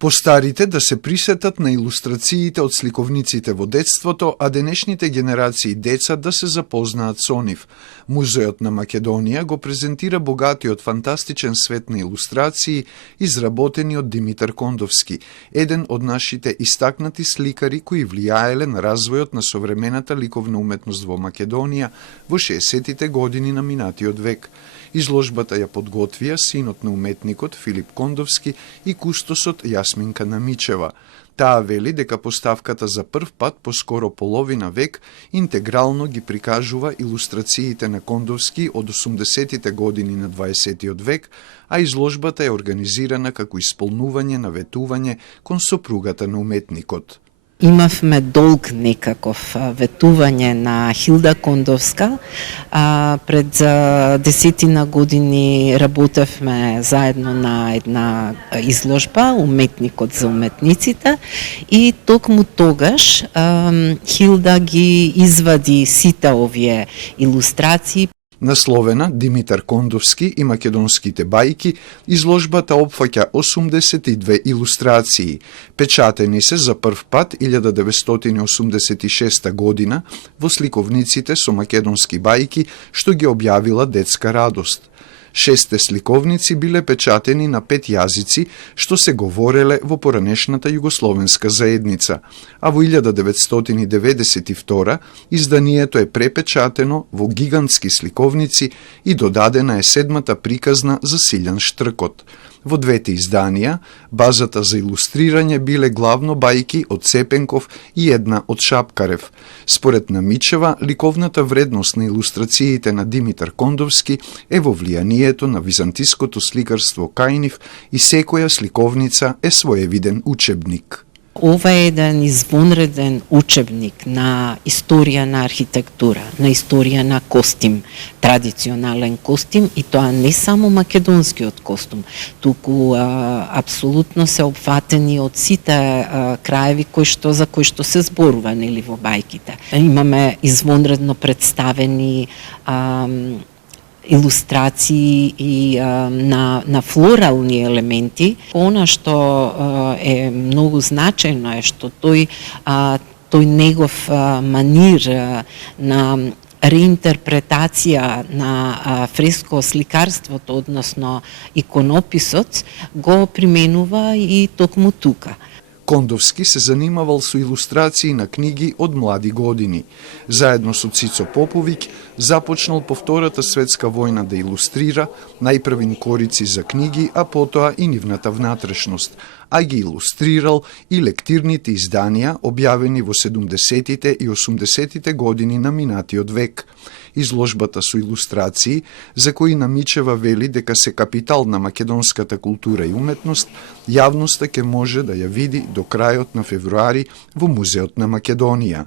Постарите да се присетат на илустрациите од сликовниците во детството, а денешните генерации деца да се запознаат со нив. Музеот на Македонија го презентира богатиот фантастичен свет на илустрации, изработени од Димитар Кондовски, еден од нашите истакнати сликари кои влијаеле на развојот на современата ликовна уметност во Македонија во 60-тите години на минатиот век. Изложбата ја подготвија синот на уметникот Филип Кондовски и кустосот Јасминка Намичева. Таа вели дека поставката за прв пат по скоро половина век интегрално ги прикажува илустрациите на Кондовски од 80-тите години на 20-тиот век, а изложбата е организирана како исполнување на ветување кон сопругата на уметникот. Имавме долг некаков ветување на Хилда Кондовска. Пред 10 години работевме заедно на една изложба Уметникот за уметниците и токму тогаш Хилда ги извади сите овие илустрации. Насловена Димитар Кондовски и македонските бајки, изложбата опфаќа 82 илустрации. Печатени се за прв пат 1986 година во сликовниците со македонски бајки, што ги објавила Детска радост. 6 сликовници биле печатени на 5 јазици, што се говореле во поранешната југословенска заедница, а во 1992 изданието е препечатено во гигантски сликовници и додадена е 7-та приказна за Силјан Штркот. Во двете изданија, базата за илустрирање биле главно бајки од Цепенков и една од Шапкарев. Според Намичева, ликовната вредност на илустрациите на Димитар Кондовски е во влијанието на византиското сликарство кај нив и секоја сликовница е своевиден учебник. Ова е еден извонреден учебник на историја на архитектура, на историја на костим, традиционален костим, и тоа не само македонскиот костум, туку апсолутно се опфатени од сите краеви за кои што се зборува нели во бајките. Имаме извонредно представени илустрации и на флорални елементи. Она што е многу значајно е што тој негов манир на реинтерпретација на фреско сликарството, односно иконописот, го применува и токму тука. Кондовски се занимавал со илустрации на книги од млади години. Заедно со Цицо Поповиќ започнал по Втората светска војна да илустрира, најпрвин корици за книги, а потоа и нивната внатрешност, а ги илустрирал и лектирните изданија објавени во 70-тите и 80-тите години на минатиот век. Изложбата со илустрации, за кои Намичева вели дека се капитал на македонската култура и уметност, јавноста ќе може да ја види до крајот на февруари во Музеот на Македонија.